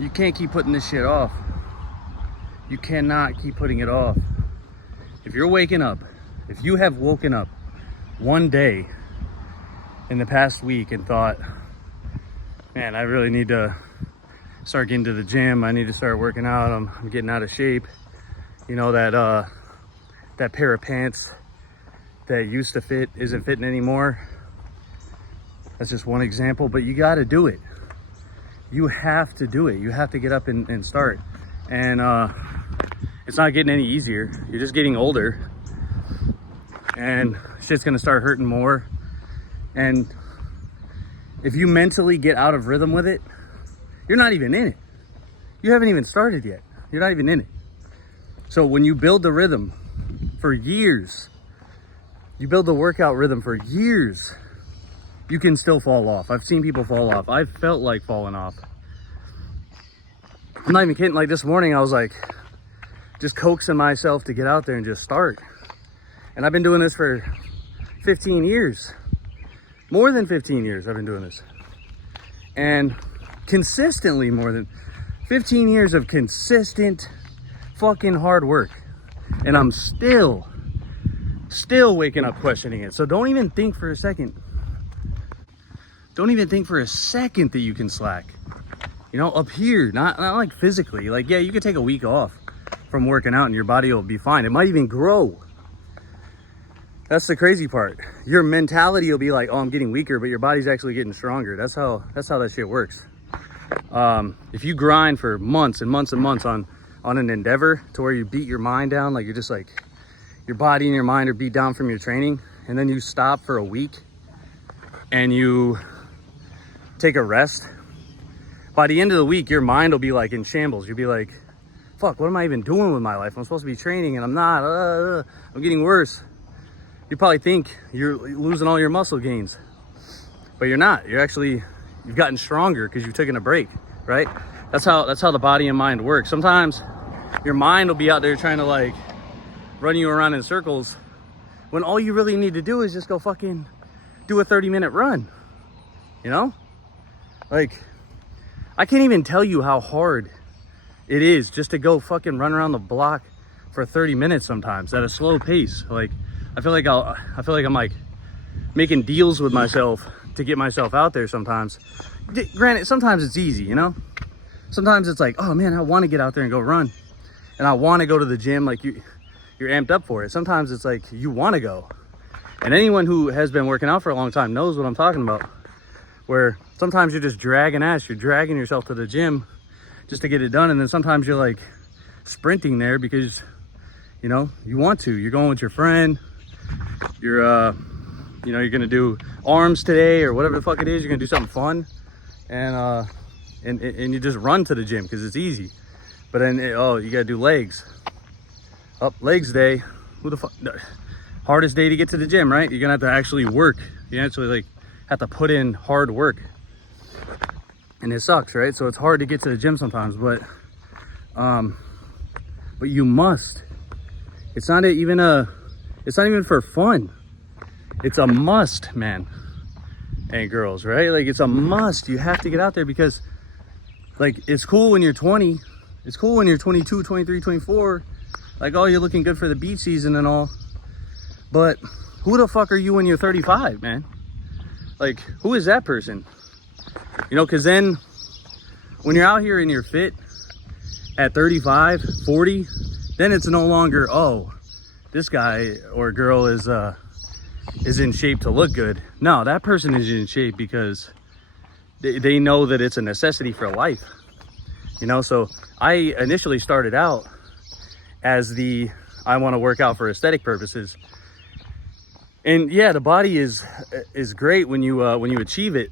You can't keep putting this shit off. You cannot keep putting it off. If you're waking up, if you have woken up one day in the past week and thought, man, I really need to start getting to the gym. I need to start working out. I'm getting out of shape. You know, that pair of pants that used to fit isn't fitting anymore. That's just one example, but you got to do it. You have to do it. You have to get up and start. And it's not getting any easier. You're just getting older. And shit's gonna start hurting more. And if you mentally get out of rhythm with it, you're not even in it. You haven't even started yet. You're not even in it. So when you build the rhythm for years, you build the workout rhythm for years, you can still fall off. I've seen people fall off. I've felt like falling off. I'm not even kidding. Like this morning, I was like just coaxing myself to get out there and just start. And I've been doing this for 15 years. More than 15 years I've been doing this. And consistently more than 15 years of consistent fucking hard work. And I'm still waking up questioning it. So don't even think for a second. Don't even think for a second that you can slack. You know, up here, not like physically. Like, yeah, you could take a week off from working out and your body will be fine. It might even grow. That's the crazy part. Your mentality will be like, oh, I'm getting weaker, but your body's actually getting stronger. That's how that shit works. If you grind for months and months and months on an endeavor to where you beat your mind down, like you're just like, your body and your mind are beat down from your training, and then you stop for a week and you take a rest, by the end of the week, your mind will be like in shambles. You'll be like, fuck, what am I even doing with my life? I'm supposed to be training and I'm not, I'm getting worse. You probably think you're losing all your muscle gains, but you're not. You've gotten stronger because you've taken a break, right? That's how the body and mind work. Sometimes your mind will be out there trying to like run you around in circles when all you really need to do is just go fucking do a 30-minute run, you know? Like, I can't even tell you how hard it is just to go fucking run around the block for 30 minutes sometimes at a slow pace. Like, I feel like I'm like making deals with myself to get myself out there sometimes. Granted, sometimes it's easy, you know? Sometimes it's like, oh man, I want to get out there and go run. And I want to go to the gym, like you're amped up for it. Sometimes it's like you want to go. And anyone who has been working out for a long time knows what I'm talking about. Where sometimes you're just dragging ass, you're dragging yourself to the gym just to get it done. And then sometimes you're like sprinting there because, you know, you want to. You're going with your friend. You're, you know, you're going to do arms today or whatever the fuck it is. You're going to do something fun. And you just run to the gym because it's easy. But then, oh, you got to do legs. Up, legs day. Who the fuck? Hardest day to get to the gym, right? You're going to have to actually work. You actually like have to put in hard work. And it sucks, right? So it's hard to get to the gym sometimes, but you must. It's not even for fun. It's a must, man and girls, right? Like, it's a must. You have to get out there because, like, it's cool when you're 20. It's cool when you're 22, 23, 24. Like, oh, you're looking good for the beach season and all. But who the fuck are you when you're 35, man? Like, who is that person? You know, because then when you're out here and you're fit at 35, 40, then it's no longer, oh, this guy or girl is in shape to look good. No, that person is in shape because they know that it's a necessity for life. You know, so I initially started out as I want to work out for aesthetic purposes. And yeah, the body is great when you achieve it.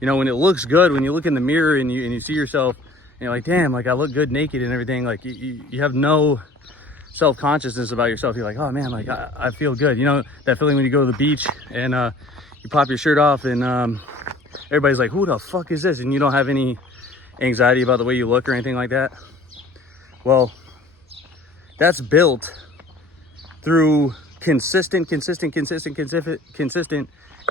You know, when it looks good, when you look in the mirror and you see yourself and you're like, damn, like I look good naked and everything. Like you have no self-consciousness about yourself. You're like, oh man, like I feel good. You know, that feeling when you go to the beach and you pop your shirt off and everybody's like, who the fuck is this? And you don't have any anxiety about the way you look or anything like that. Well, that's built through consistent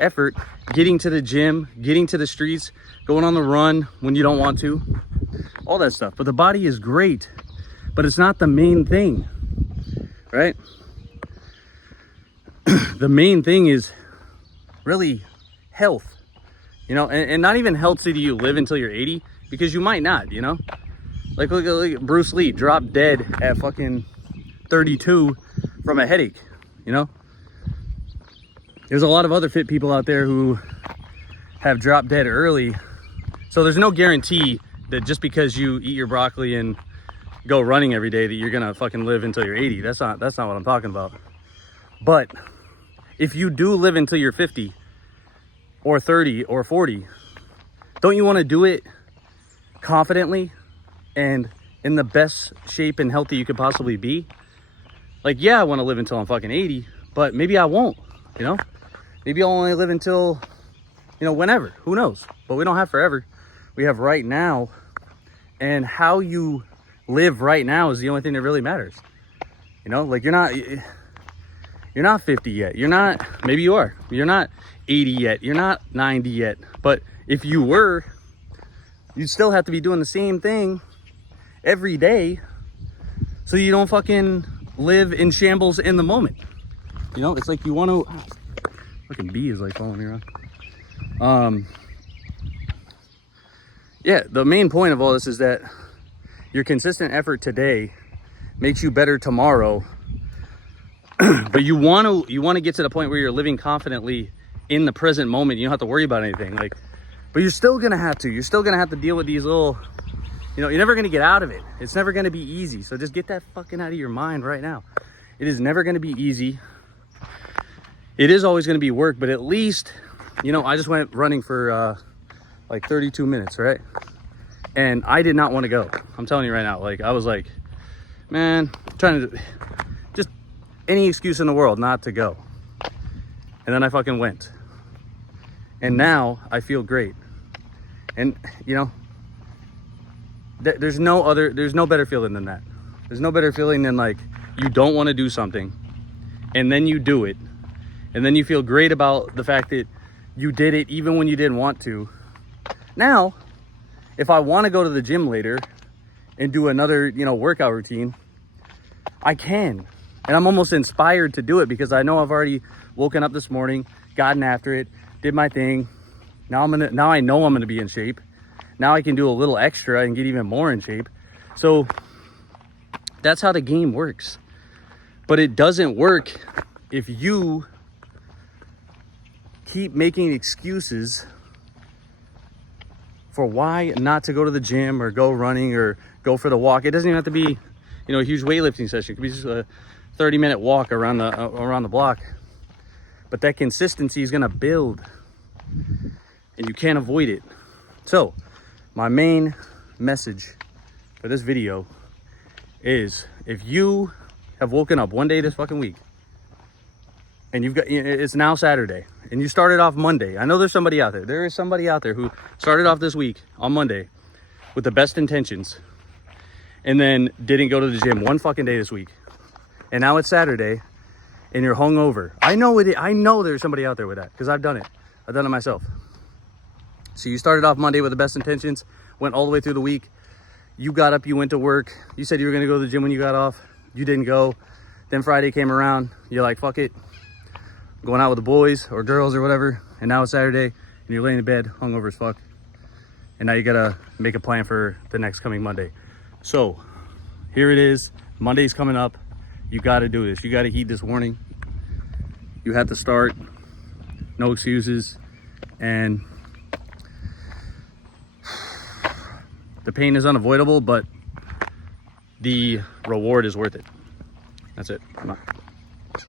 effort, getting to the gym, getting to the streets, going on the run when you don't want to, all that stuff. But the body is great, but it's not the main thing, right? The main thing is really health, you know, and not even health so do you live until you're 80, because you might not, you know? Like, look at Bruce Lee, dropped dead at fucking 32 from a headache, you know? There's a lot of other fit people out there who have dropped dead early. So there's no guarantee that just because you eat your broccoli and go running every day that you're gonna fucking live until you're 80. That's not what I'm talking about. But if you do live until you're 50 or 30 or 40, don't you want to do it confidently and in the best shape and healthy you could possibly be? Like, yeah, I want to live until I'm fucking 80, but maybe I won't, you know? Maybe I'll only live until, you know, whenever, who knows? But we don't have forever. We have right now, and how you live right now is the only thing that really matters. You know, like you're not 50 yet. You're not, maybe you are. You're not 80 yet. You're not 90 yet. But if you were, you'd still have to be doing the same thing every day so you don't fucking live in shambles in the moment. You know, it's like you want to, fucking bee is like following me around. Yeah, the main point of all this is that your consistent effort today makes you better tomorrow. But you want to get to the point where you're living confidently in the present moment. You don't have to worry about anything. Like, but you're still gonna have to deal with these little, you know, you're never gonna get out of it. It's never gonna be easy. So just get that fucking out of your mind right now. It is never gonna be easy. It is always gonna be work, but at least, you know, I just went running for like 32 minutes, right? And I did not want to go. I'm telling you right now, like I was like, man, I'm trying to just any excuse in the world not to go. And then I fucking went. And now I feel great. And you know, there's no better feeling than that. There's no better feeling than like you don't want to do something and then you do it. And then you feel great about the fact that you did it even when you didn't want to. Now, if I want to go to the gym later and do another, you know, workout routine, I can. And I'm almost inspired to do it because I know I've already woken up this morning, gotten after it, did my thing. Now I know I'm gonna be in shape. Now I can do a little extra and get even more in shape. So that's how the game works. But it doesn't work if you keep making excuses for why not to go to the gym or go running or go for the walk. It doesn't even have to be, you know, a huge weightlifting session. It could be just a 30-minute walk around the block. But that consistency is gonna build and you can't avoid it. So my main message for this video is if you have woken up one day this fucking week and it's now Saturday and you started off Monday. I know there's somebody out there. There is somebody out there who started off this week on Monday with the best intentions and then didn't go to the gym one fucking day this week. And now it's Saturday and you're hungover. I know there's somebody out there with that because I've done it. I've done it myself. So you started off Monday with the best intentions, went all the way through the week. You got up, you went to work. You said you were gonna go to the gym when you got off. You didn't go. Then Friday came around. You're like, fuck it. I'm going out with the boys or girls or whatever. And now it's Saturday and you're laying in bed, hungover as fuck. And now you gotta make a plan for the next coming Monday. So here it is. Monday's coming up. You gotta do this. You gotta heed this warning. You have to start. No excuses. And the pain is unavoidable, but the reward is worth it. That's it. I'm out.